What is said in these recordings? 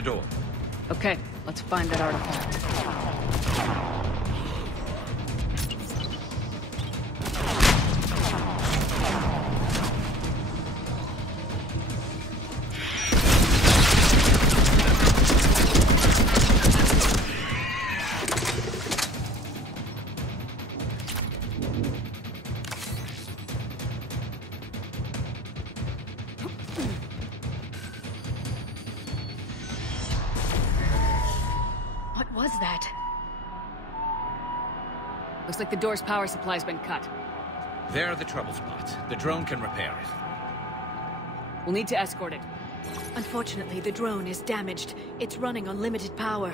the door. Okay, let's find that artifact. What was that? Looks like the door's power supply's been cut. There are the trouble spots. The drone can repair it. We'll need to escort it. Unfortunately, the drone is damaged. It's running on limited power.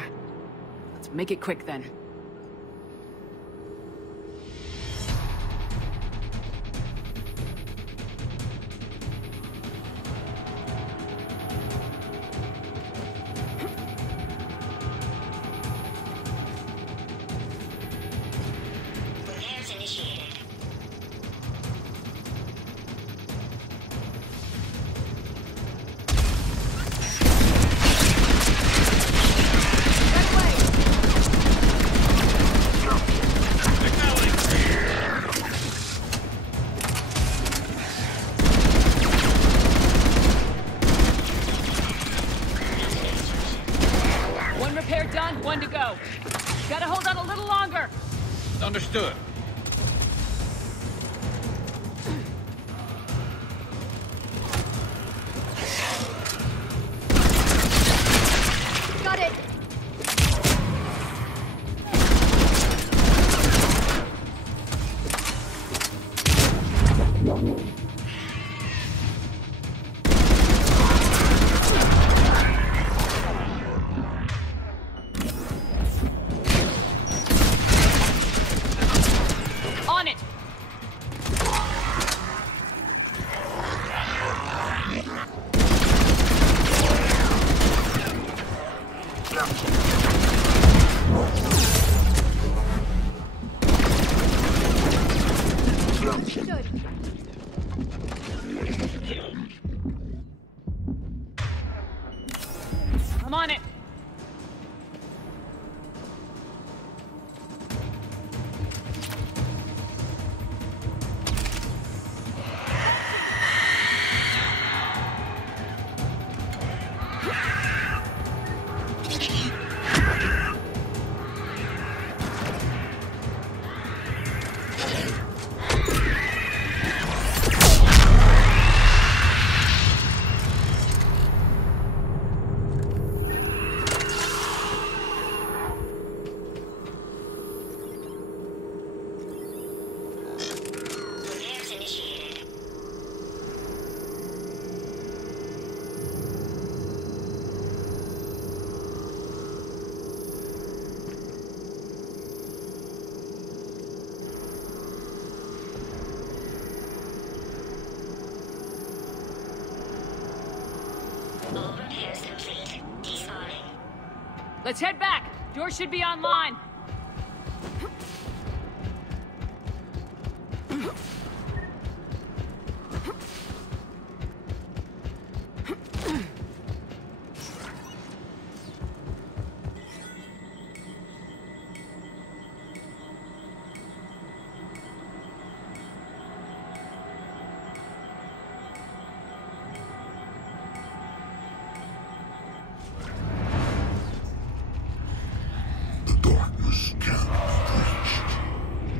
Let's make it quick then. Repairs initiated. One repair done, one to go. Gotta hold on a little longer. Understood. Got it! On it! I'm on it! Repairs initiated. All repairs complete. Despawning. Let's head back! Door should be online.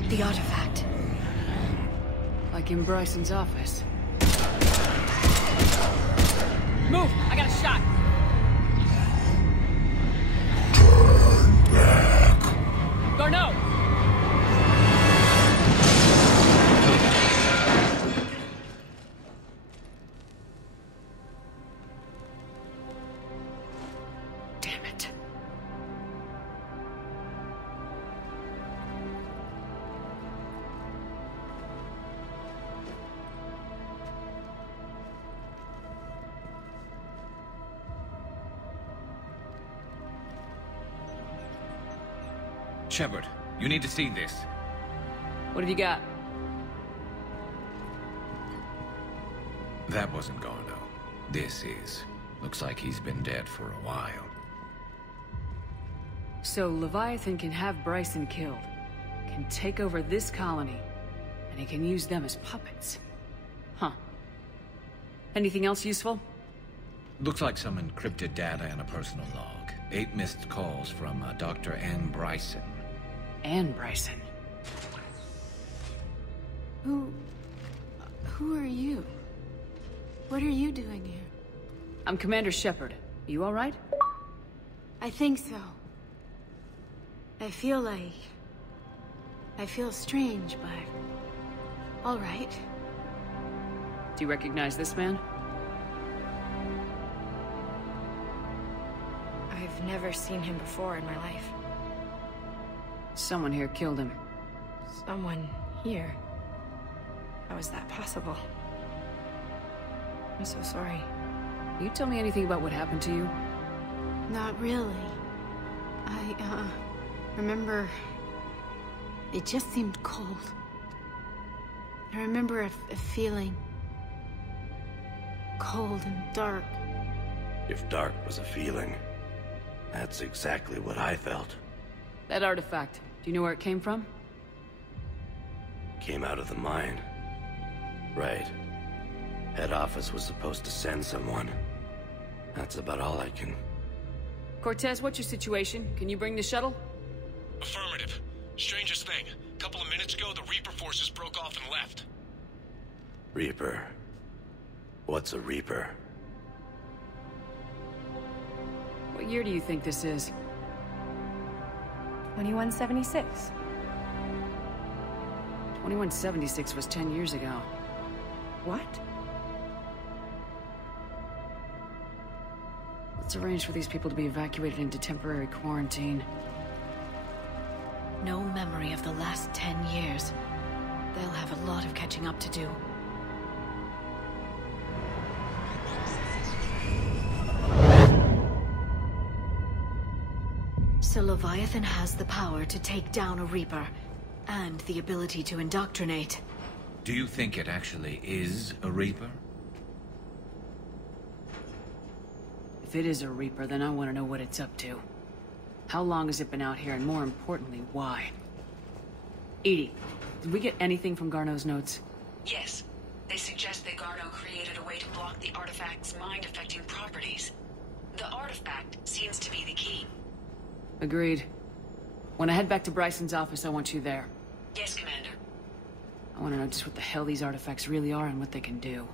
The artifact. Like in Bryson's office. Move! I got a shot! Garneau! Damn it. Shepard, you need to see this. What have you got? That wasn't Garneau. This is. Looks like he's been dead for a while. So Leviathan can have Bryson killed, can take over this colony, and he can use them as puppets. Huh. Anything else useful? Looks like some encrypted data and a personal log. 8 missed calls from Dr. Ann Bryson. Ann Bryson. Who are you? What are you doing here? I'm Commander Shepard. You all right? I think so. I feel strange, but... all right. Do you recognize this man? I've never seen him before in my life. Someone here killed him. Someone here? How is that possible? I'm so sorry. You tell me anything about what happened to you? Not really. I remember... it just seemed cold. I remember a feeling... cold and dark. If dark was a feeling, that's exactly what I felt. That artifact, do you know where it came from? Came out of the mine. Right. Head office was supposed to send someone. That's about all I can... Cortez, what's your situation? Can you bring the shuttle? Affirmative. Strangest thing. A couple of minutes ago, the Reaper forces broke off and left. Reaper. What's a Reaper? What year do you think this is? 2176. 2176 was 10 years ago. What? Let's arrange for these people to be evacuated into temporary quarantine. No memory of the last 10 years. They'll have a lot of catching up to do. So Leviathan has the power to take down a Reaper, and the ability to indoctrinate. Do you think it actually is a Reaper? If it is a Reaper, then I want to know what it's up to. How long has it been out here, and more importantly, why? Edie, did we get anything from Garneau's notes? Yes. They suggest that Garneau created a way to block the artifact's mind-affecting properties. The artifact seems to be the key. Agreed. When I head back to Bryson's office, I want you there. Yes, Commander. I want to know just what the hell these artifacts really are and what they can do.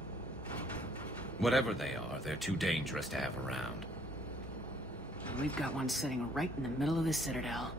Whatever they are, they're too dangerous to have around. And we've got one sitting right in the middle of the Citadel.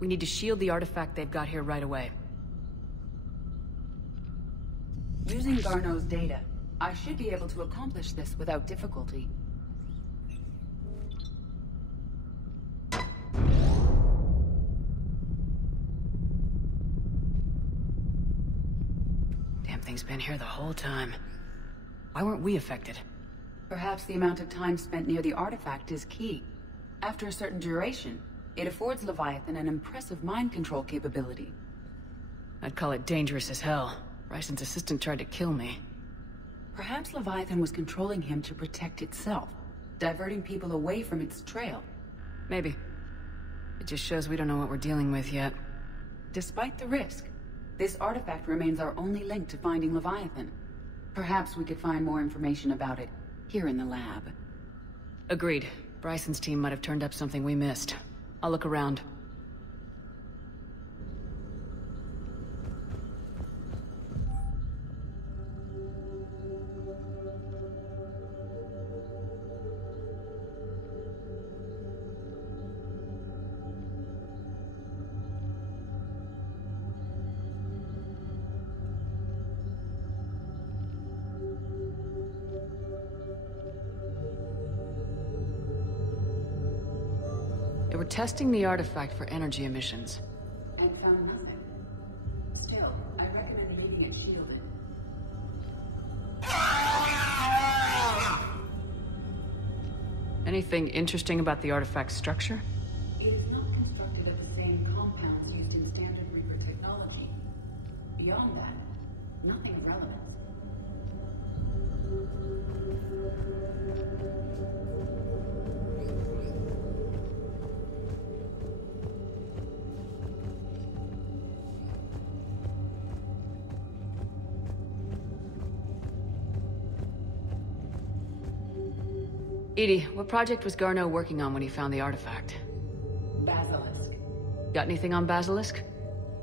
We need to shield the artifact they've got here right away. Using Garneau's data, I should be able to accomplish this without difficulty. Damn thing's been here the whole time. Why weren't we affected? Perhaps the amount of time spent near the artifact is key. After a certain duration, it affords Leviathan an impressive mind control capability. I'd call it dangerous as hell. Bryson's assistant tried to kill me. Perhaps Leviathan was controlling him to protect itself, diverting people away from its trail. Maybe. It just shows we don't know what we're dealing with yet. Despite the risk, this artifact remains our only link to finding Leviathan. Perhaps we could find more information about it here in the lab. Agreed. Bryson's team might have turned up something we missed. I'll look around. They were testing the artifact for energy emissions. And found nothing. Still, I recommend leaving it shielded. Anything interesting about the artifact's structure? It is not constructed of the same compounds used in standard Reaper technology. Beyond that, nothing of relevance. Edie, what project was Garneau working on when he found the artifact? Basilisk. Got anything on Basilisk?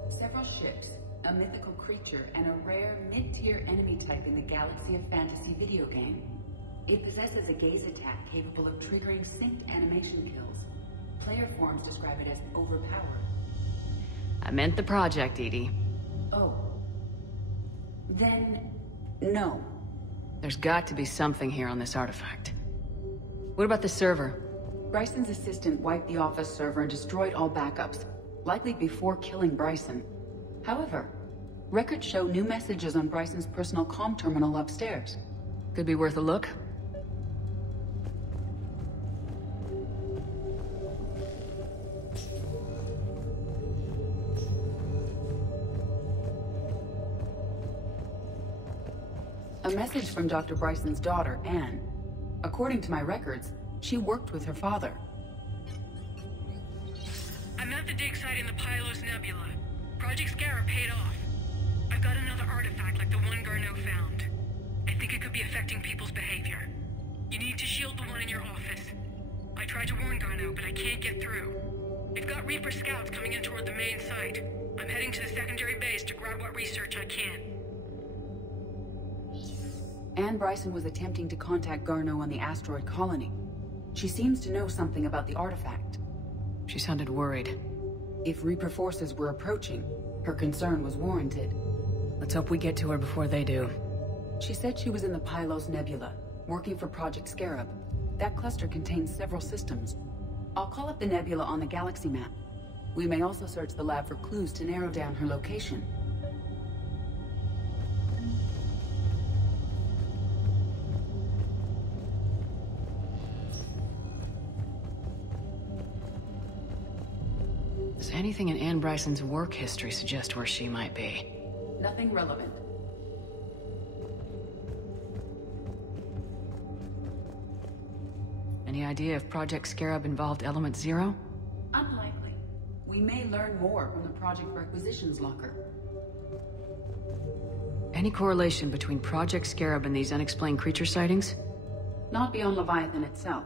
Several ships, a mythical creature, and a rare mid-tier enemy type in the Galaxy of Fantasy video game. It possesses a gaze attack capable of triggering synced animation kills. Player forums describe it as overpowered. I meant the project, Edie. Oh. Then, no. There's got to be something here on this artifact. What about the server? Bryson's assistant wiped the office server and destroyed all backups, likely before killing Bryson. However, records show new messages on Bryson's personal comm terminal upstairs. Could be worth a look. A message from Dr. Bryson's daughter, Anne. According to my records, she worked with her father. I'm at the dig site in the Pylos Nebula. Project Scarab paid off. I've got another artifact like the one Garneau found. I think it could be affecting people's behavior. You need to shield the one in your office. I tried to warn Garneau, but I can't get through. We've got Reaper scouts coming in toward the main site. I'm heading to the secondary base to grab what research I can. Anne Bryson was attempting to contact Garneau on the asteroid colony. She seems to know something about the artifact. She sounded worried. If Reaper forces were approaching, her concern was warranted. Let's hope we get to her before they do. She said she was in the Pylos Nebula, working for Project Scarab. That cluster contains several systems. I'll call up the nebula on the galaxy map. We may also search the lab for clues to narrow down her location. Does anything in Anne Bryson's work history suggest where she might be? Nothing relevant. Any idea if Project Scarab involved Element Zero? Unlikely. We may learn more from the Project Requisitions Locker. Any correlation between Project Scarab and these unexplained creature sightings? Not beyond Leviathan itself.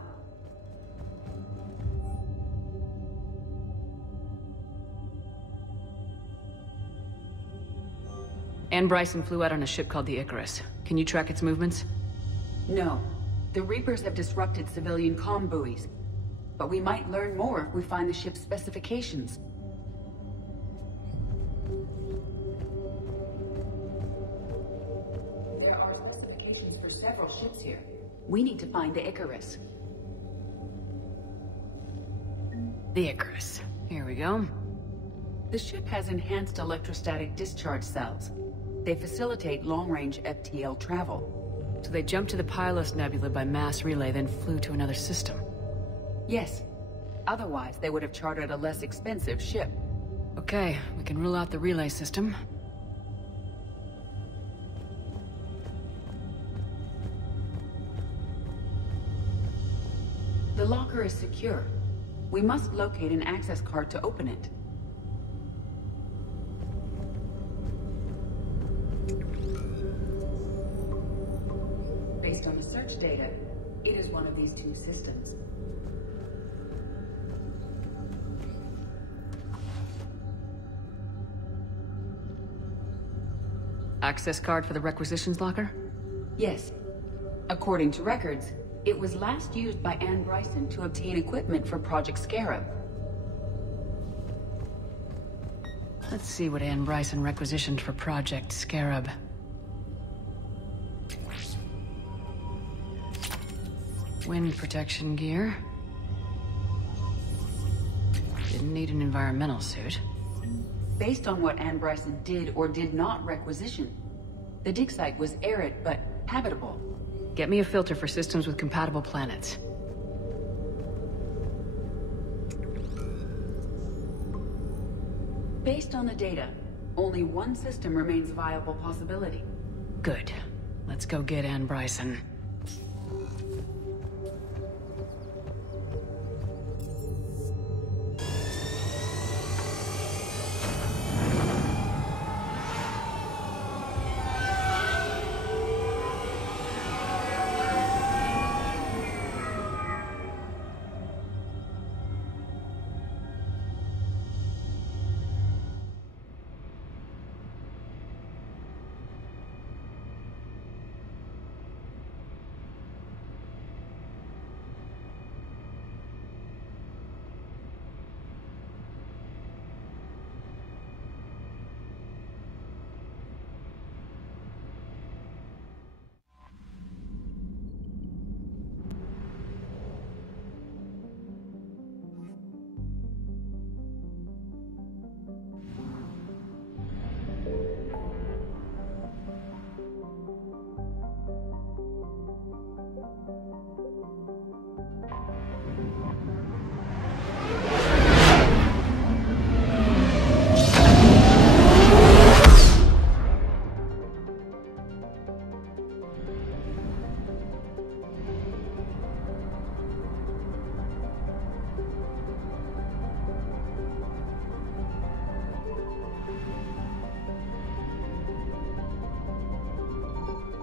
Anne Bryson flew out on a ship called the Icarus. Can you track its movements? No. The Reapers have disrupted civilian comm buoys. But we might learn more if we find the ship's specifications. several ships here. We need to find the Icarus. The Icarus. Here we go. The ship has enhanced electrostatic discharge cells. They facilitate long-range FTL travel. So they jumped to the Pylos Nebula by mass relay, then flew to another system. Yes. Otherwise, they would have chartered a less expensive ship. Okay, we can rule out the relay system. The locker is secure. We must locate an access card to open it. Based on the search data, it is one of these two systems. Access card for the requisitions locker? Yes. According to records, it was last used by Anne Bryson to obtain equipment for Project Scarab. Let's see what Anne Bryson requisitioned for Project Scarab. Wind protection gear. Didn't need an environmental suit. Based on what Anne Bryson did or did not requisition, the dig site was arid but habitable. Get me a filter for systems with compatible planets. Based on the data, only one system remains a viable possibility. Good. Let's go get Anne Bryson.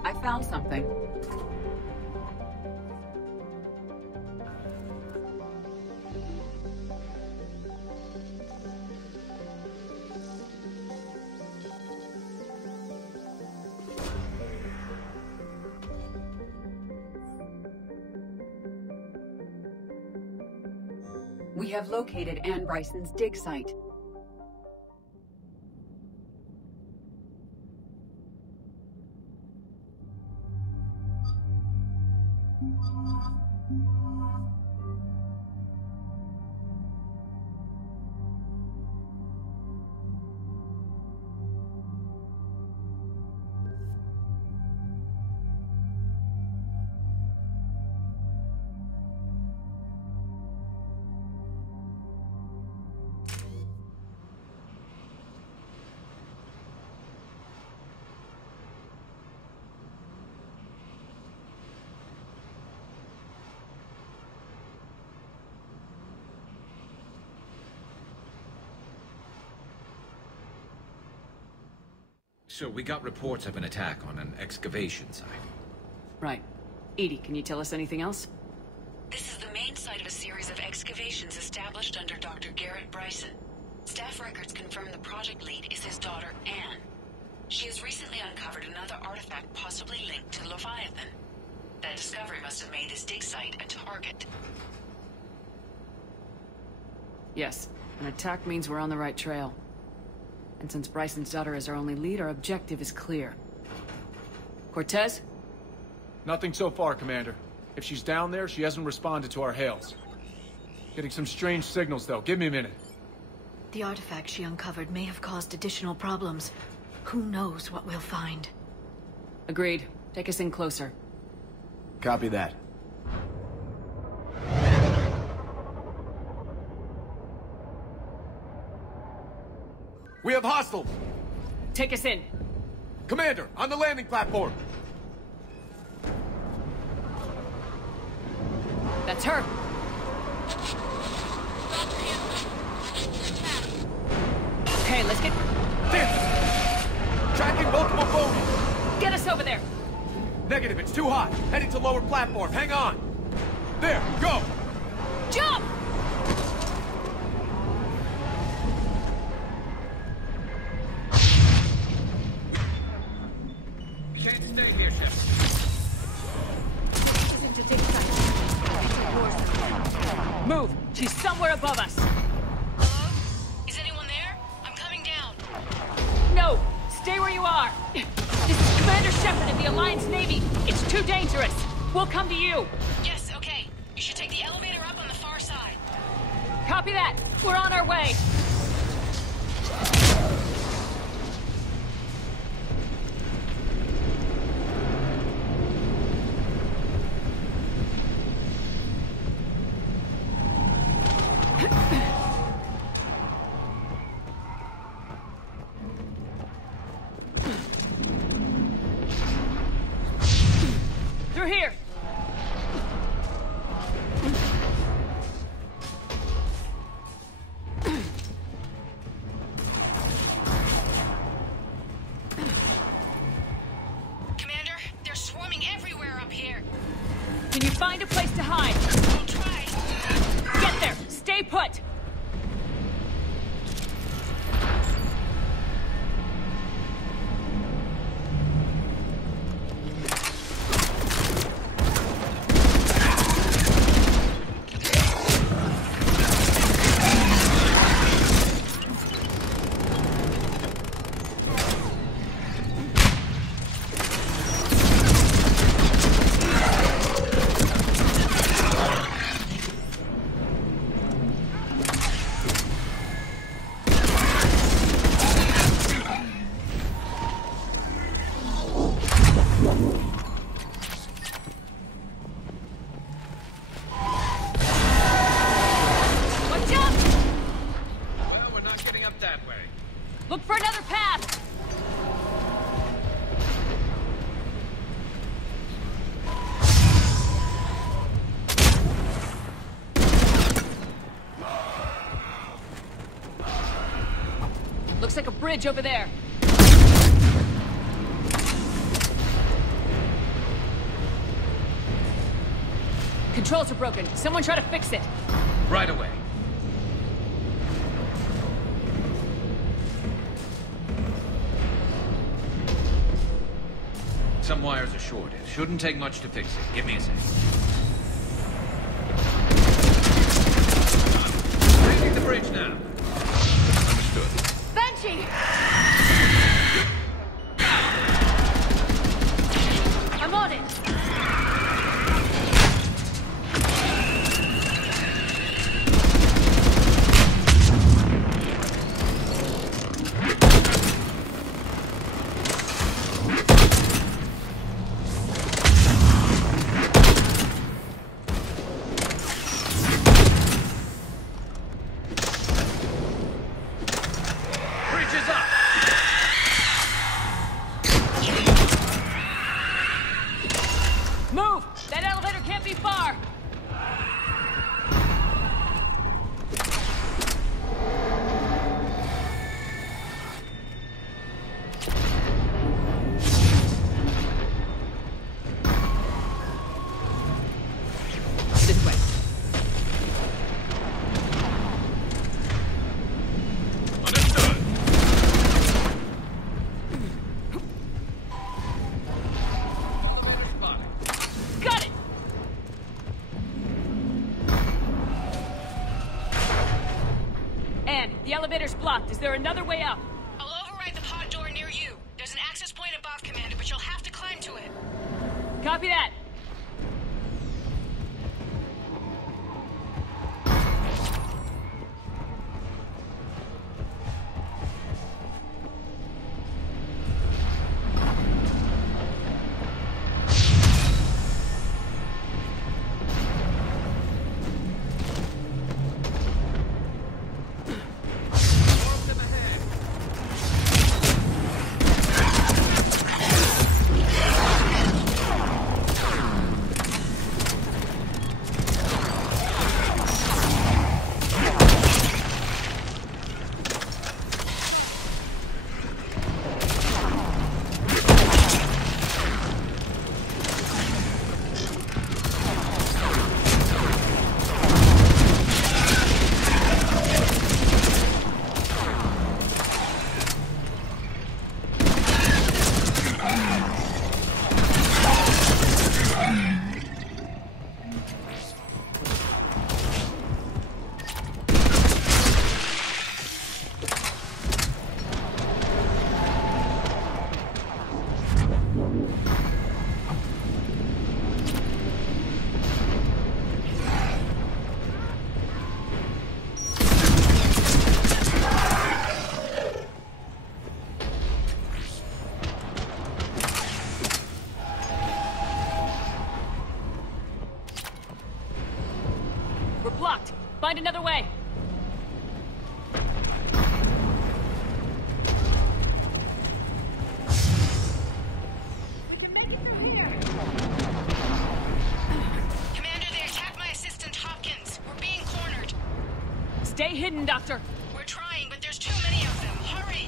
I found something. We have located Anne Bryson's dig site. So we got reports of an attack on an excavation site. Right. Edie, can you tell us anything else? This is the main site of a series of excavations established under Dr. Garrett Bryson. Staff records confirm the project lead is his daughter, Anne. She has recently uncovered another artifact possibly linked to Leviathan. That discovery must have made this dig site a target. Yes. An attack means we're on the right trail. And since Bryson's daughter is our only lead, our objective is clear. Cortez? Nothing so far, Commander. If she's down there, she hasn't responded to our hails. Getting some strange signals, though. Give me a minute. The artifact she uncovered may have caused additional problems. Who knows what we'll find? Agreed. Take us in closer. Copy that. We have hostiles! Take us in. Commander, on the landing platform! That's her. Okay, let's get... Tracking multiple bogies! Get us over there! Negative, it's too hot. Heading to lower platform. Hang on. There, go! Jump! You can't stay here, Shepard. Move! She's somewhere above us! Hello? Is anyone there? I'm coming down. No! Stay where you are! This is Commander Shepard of the Alliance Navy. It's too dangerous. We'll come to you. Yes, okay. You should take the elevator up on the far side. Copy that. We're on our way. Through here. Commander, they're swarming everywhere up here. Can you find a place to hide? I'll try. Get there. Stay put. Look for another path! Looks like a bridge over there. Controls are broken. Someone try to fix it. Right away. Some wires are shorted. Shouldn't take much to fix it. Give me a sec. Raising the bridge now. Understood. Banshee! I'm on it! Move! That elevator can't be far! This way. Understood. Got it! Anne, the elevator's blocked. Is there another way up? I'll override the pod door near you. There's an access point above, Commander, but you'll have to climb to it. Copy that. Blocked. Find another way. Commander, they attacked my assistant Hopkins. We're being cornered. Stay hidden, Doctor. We're trying, but there's too many of them. Hurry!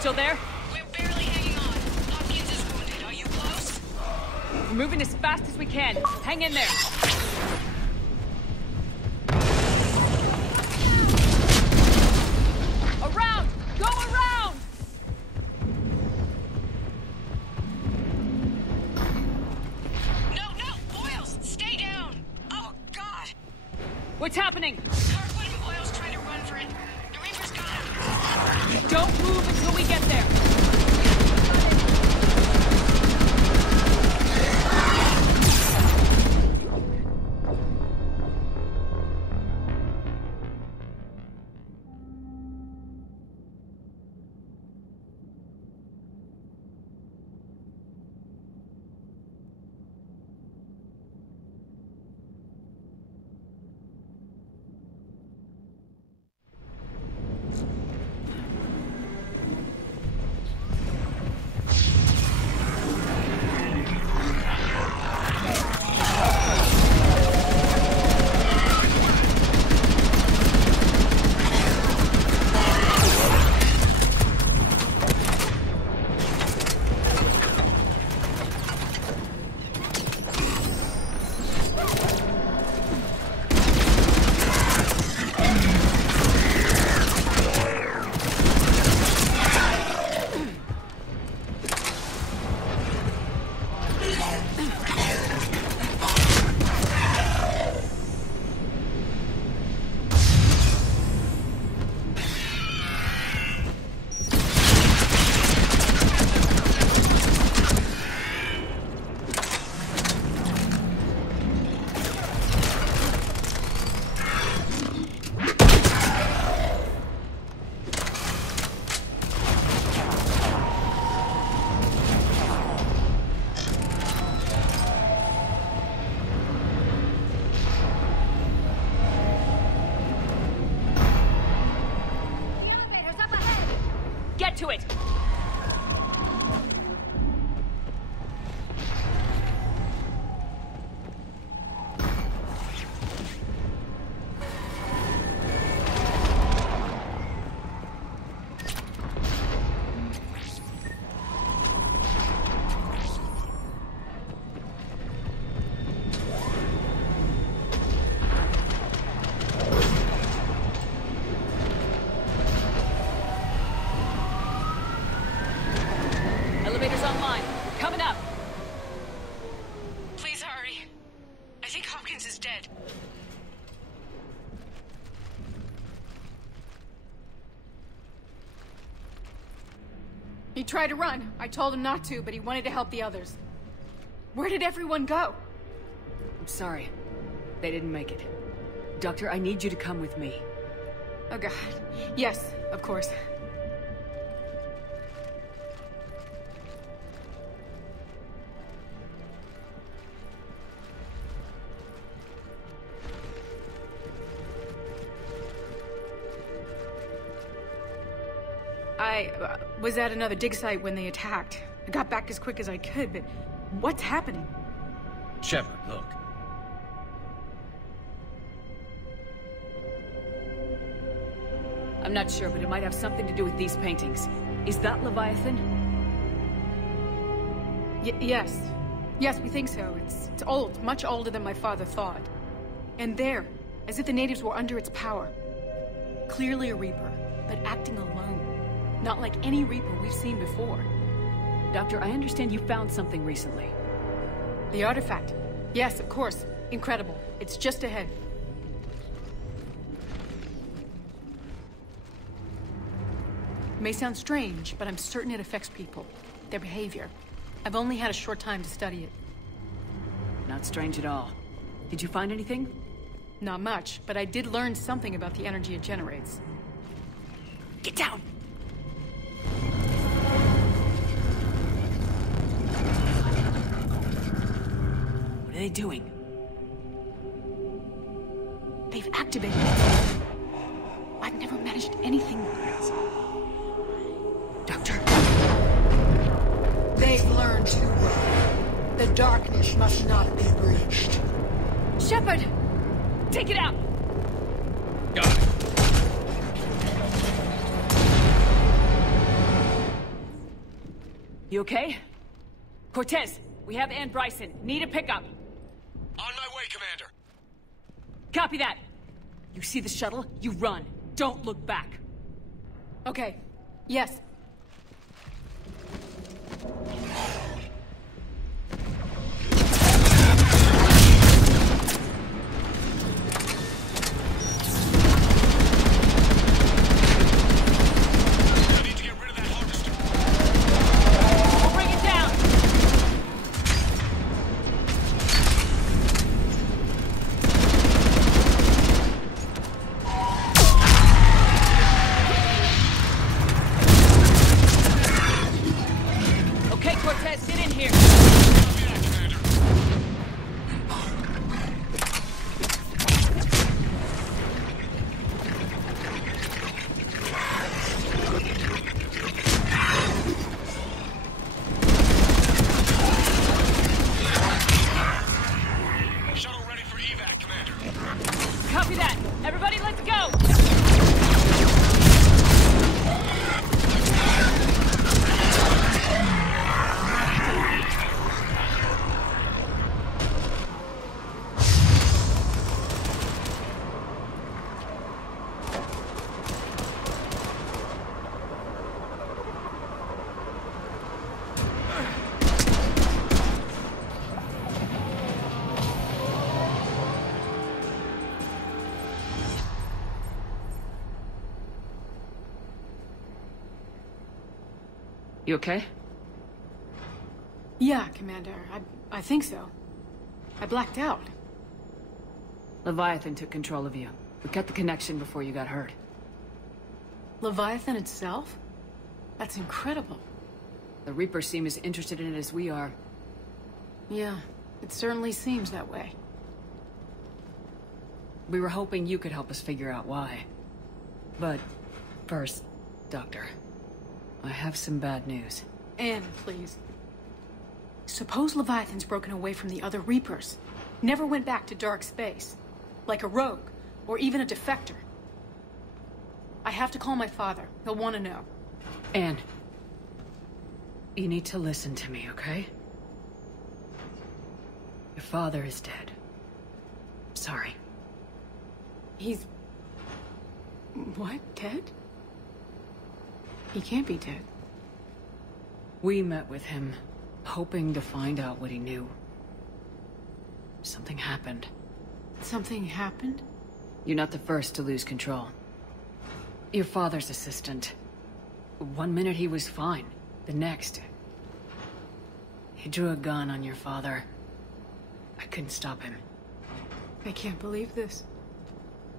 Still there? We're barely hanging on. Hopkins is wounded. Are you close? We're moving as fast as we can. Hang in there. Around! Go around! No! Boyles! Stay down! Oh, God! What's happening? Kirkwood and Boyles trying to run for it. The Reaper's got him. Don't move until we get there. dead. He tried to run. I told him not to, but he wanted to help the others. Where did everyone go? I'm sorry. They didn't make it. Doctor, I need you to come with me. Oh god. Yes, of course. I was at another dig site when they attacked. I got back as quick as I could, but what's happening? Shepard, look. I'm not sure, but it might have something to do with these paintings. Is that Leviathan? Yes. Yes, we think so. It's old, much older than my father thought. And there, as if the natives were under its power. Clearly a Reaper, but acting alone. Not like any Reaper we've seen before. Doctor, I understand you found something recently. The artifact. Yes, of course. Incredible. It's just ahead. It may sound strange, but I'm certain it affects people. Their behavior. I've only had a short time to study it. Not strange at all. Did you find anything? Not much, but I did learn something about the energy it generates. Get down! What are they doing? They've activated it. I've never managed anything. Doctor? They've learned too well. The darkness must not be breached. Shepard! Take it out! Got it. You okay? Cortez, we have Ann Bryson. Need a pickup. On my way, Commander. Copy that. You see the shuttle? You run. Don't look back. Okay. Yes. I need to get rid of that harvester. We'll bring it down. Okay, Cortez, get in here. Copy that, Commander. Shuttle ready for evac, Commander. Copy that. Everybody, let's go. You okay? Yeah, Commander. I think so. I blacked out. Leviathan took control of you. We cut the connection before you got hurt. Leviathan itself? That's incredible. The Reapers seem as interested in it as we are. Yeah, it certainly seems that way. We were hoping you could help us figure out why. But first, Doctor, I have some bad news. Anne, please. Suppose Leviathan's broken away from the other Reapers. Never went back to dark space. Like a rogue, or even a defector. I have to call my father. He'll want to know. Anne, you need to listen to me, okay? Your father is dead. Sorry. He's... what? Dead? He can't be dead. We met with him, hoping to find out what he knew. Something happened. Something happened? You're not the first to lose control. Your father's assistant. One minute he was fine. The next... he drew a gun on your father. I couldn't stop him. I can't believe this.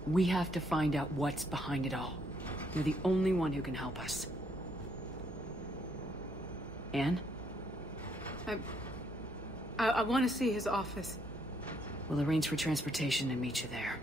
We have to find out what's behind it all. You're the only one who can help us. Anne? I want to see his office. We'll arrange for transportation and meet you there.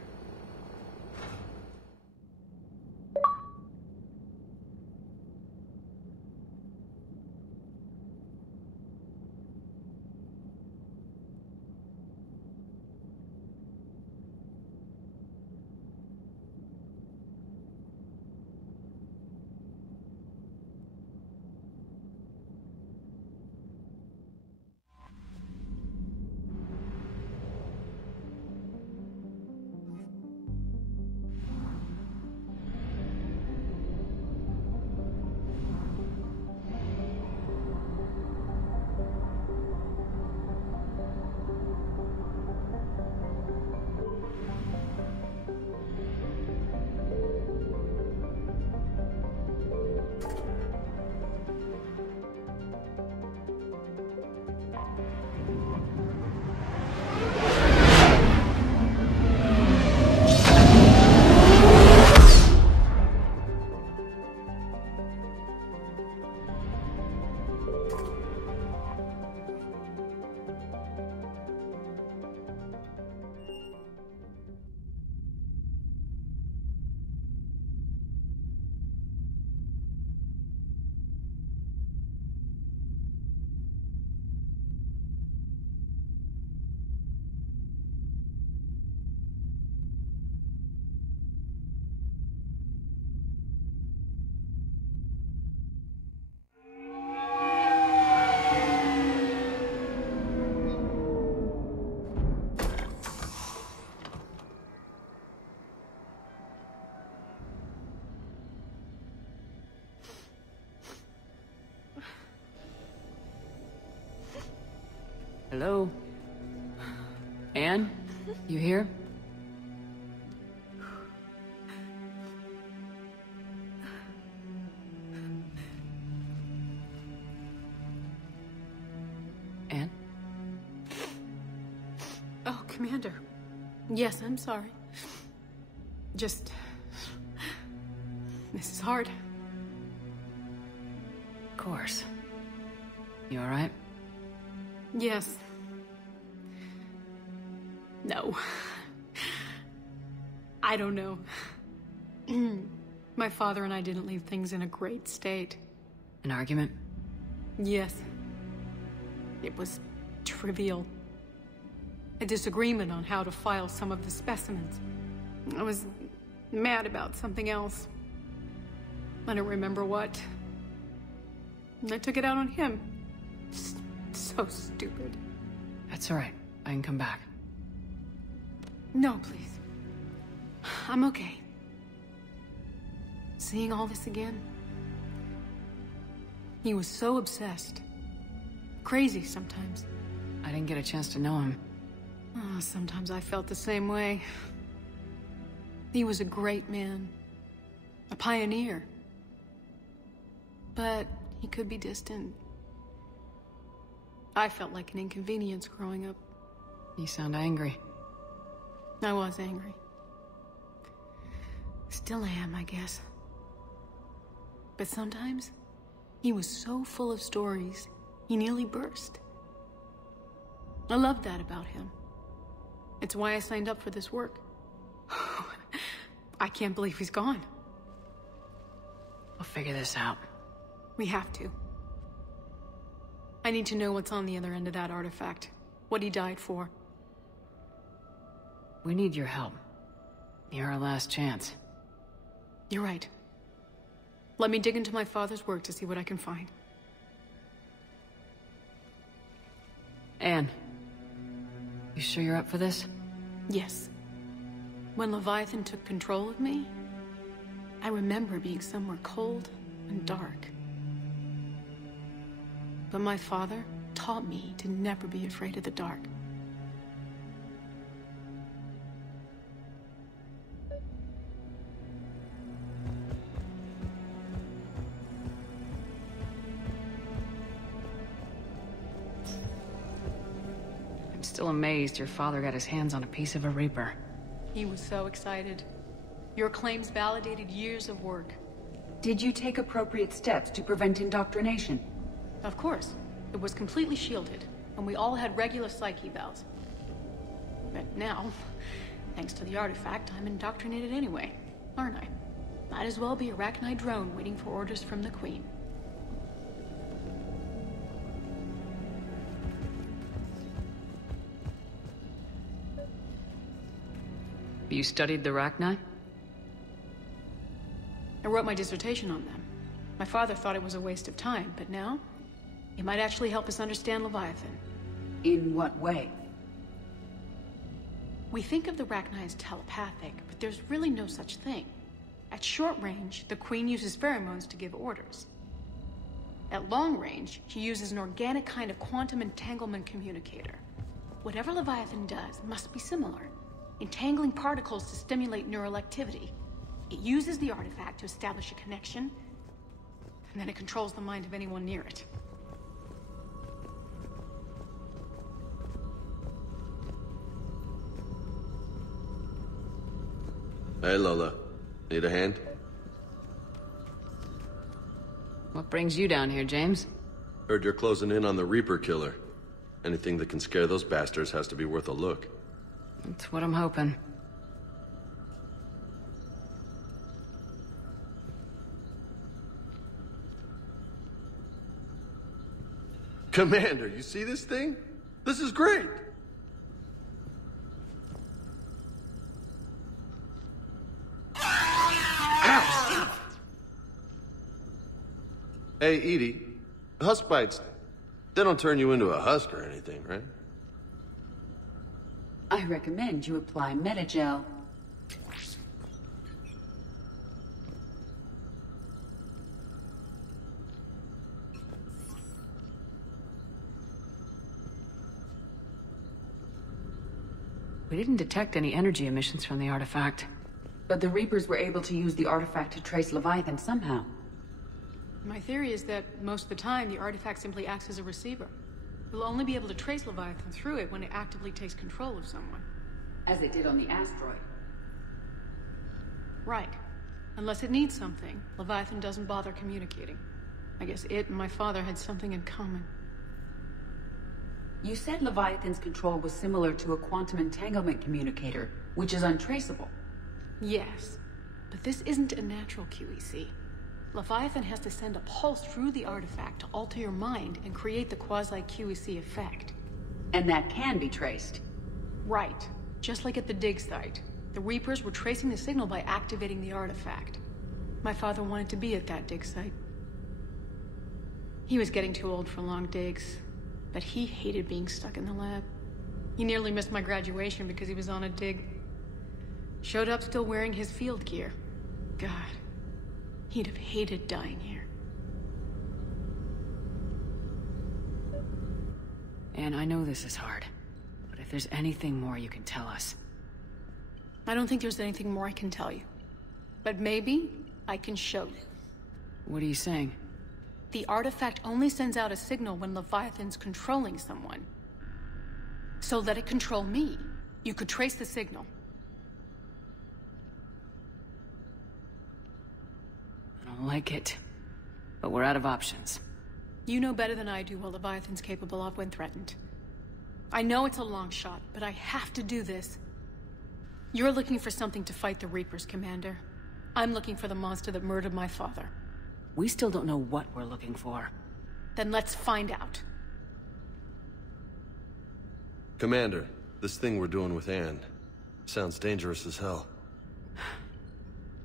Hello? Anne? You here? Anne? Oh, Commander. Yes, I'm sorry. Just... this is hard. Of course. You alright? Yes. No. I don't know. My father and I didn't leave things in a great state. An argument? Yes. It was trivial. A disagreement on how to file some of the specimens. I was mad about something else. I don't remember what. And I took it out on him. So stupid. That's alright. I can come back. No, please. I'm okay. Seeing all this again? He was so obsessed. Crazy sometimes. I didn't get a chance to know him. Oh, sometimes I felt the same way. He was a great man. A pioneer. But he could be distant. I felt like an inconvenience growing up. You sound angry. I was angry. Still am, I guess. But sometimes, he was so full of stories, he nearly burst. I love that about him. It's why I signed up for this work. I can't believe he's gone. We'll figure this out. We have to. I need to know what's on the other end of that artifact. What he died for. We need your help. You're our last chance. You're right. Let me dig into my father's work to see what I can find. Anne, you sure you're up for this? Yes. When Leviathan took control of me, I remember being somewhere cold and dark. But my father taught me to never be afraid of the dark. still amazed your father got his hands on a piece of a Reaper. He was so excited. Your claims validated years of work. Did you take appropriate steps to prevent indoctrination? Of course. It was completely shielded, and we all had regular psych evals. But now, thanks to the artifact, I'm indoctrinated anyway, aren't I? Might as well be a Arachnite drone waiting for orders from the Queen. You studied the Arachnite? I wrote my dissertation on them. My father thought it was a waste of time, but now, it might actually help us understand Leviathan. In what way? We think of the Arachnite as telepathic, but there's really no such thing. At short range, the Queen uses pheromones to give orders. At long range, she uses an organic kind of quantum entanglement communicator. Whatever Leviathan does must be similar, entangling particles to stimulate neural activity. It uses the artifact to establish a connection, and then it controls the mind of anyone near it. Hey, Lola. Need a hand? What brings you down here, James? Heard you're closing in on the Reaper killer. Anything that can scare those bastards has to be worth a look. That's what I'm hoping. Commander, you see this thing? This is great! Ow! Hey, Edie. Husk bites, they don't turn you into a husk or anything, right? I recommend you apply Metagel. We didn't detect any energy emissions from the artifact. But the Reapers were able to use the artifact to trace Leviathan somehow. My theory is that most of the time, the artifact simply acts as a receiver. We'll only be able to trace Leviathan through it when it actively takes control of someone. As it did on the asteroid. Right. Unless it needs something, Leviathan doesn't bother communicating. I guess it and my father had something in common. You said Leviathan's control was similar to a quantum entanglement communicator, which is untraceable. Yes, but this isn't a natural QEC. Leviathan has to send a pulse through the artifact to alter your mind and create the quasi-QEC effect. And that can be traced. Right. Just like at the dig site. The Reapers were tracing the signal by activating the artifact. My father wanted to be at that dig site. He was getting too old for long digs, but he hated being stuck in the lab. He nearly missed my graduation because he was on a dig. Showed up still wearing his field gear. God, he'd have hated dying here. And I know this is hard, but if there's anything more you can tell us. I don't think there's anything more I can tell you. But maybe I can show you. What are you saying? The artifact only sends out a signal when Leviathan's controlling someone. So let it control me. You could trace the signal. I don't like it, but we're out of options. You know better than I do what Leviathan's capable of when threatened. I know it's a long shot, but I have to do this. You're looking for something to fight the Reapers, Commander. I'm looking for the monster that murdered my father. We still don't know what we're looking for. Then let's find out. Commander, this thing we're doing with Anne sounds dangerous as hell.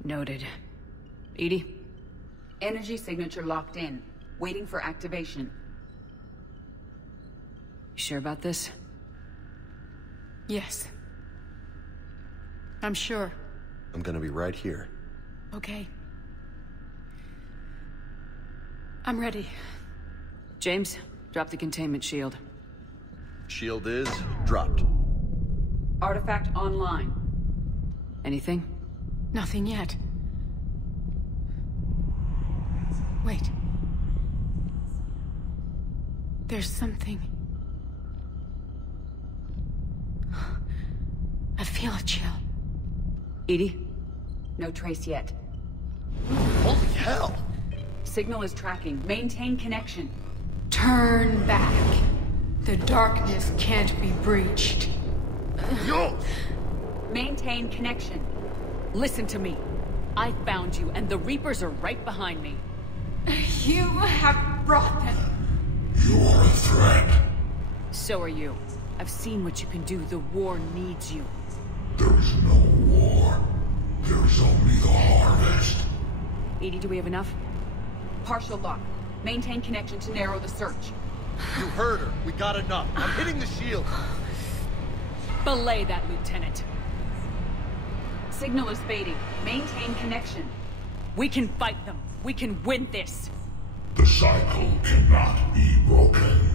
Noted. Edie? Energy signature locked in. Waiting for activation. You sure about this? Yes. I'm sure. I'm gonna be right here. Okay. I'm ready. James, drop the containment shield. Shield is dropped. Artifact online. Anything? Nothing yet. Wait. There's something. I feel a chill. Edie? No trace yet. Holy hell! Signal is tracking. Maintain connection. Turn back. The darkness can't be breached. Yo! Maintain connection. Listen to me. I found you, and the Reapers are right behind me. You have brought them. You are a threat. So are you. I've seen what you can do. The war needs you. There is no war. There is only the harvest. Edie, do we have enough? Partial lock. Maintain connection to narrow the search. You heard her. We got enough. I'm hitting the shield. Belay that, Lieutenant. Signal is fading. Maintain connection. We can fight them. We can win this. The cycle cannot be broken.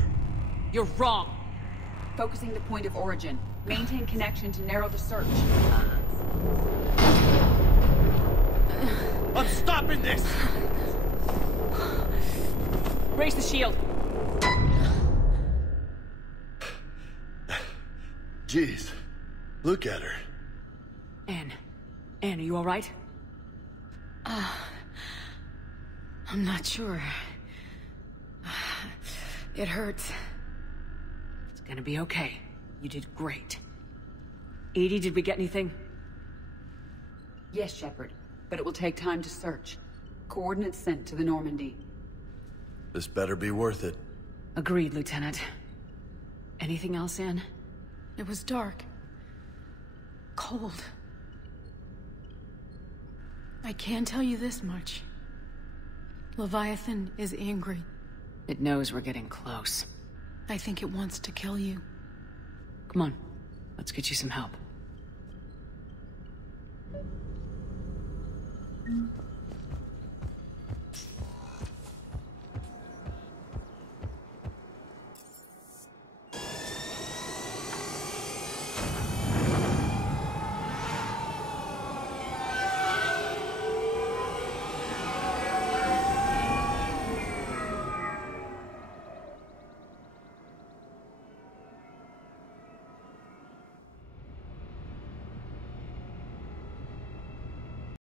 You're wrong. Focusing the point of origin. Maintain connection to narrow the search. I'm stopping this! Raise the shield. Jeez. Look at her. Anne, are you all right? I'm not sure. It hurts. It's gonna be okay. You did great. Edie, did we get anything? Yes, Shepard. But it will take time to search. Coordinates sent to the Normandy. This better be worth it. Agreed, Lieutenant. Anything else, Anne? It was dark. Cold. I can tell you this much. Leviathan is angry. It knows we're getting close. I think it wants to kill you. Come on. Let's get you some help.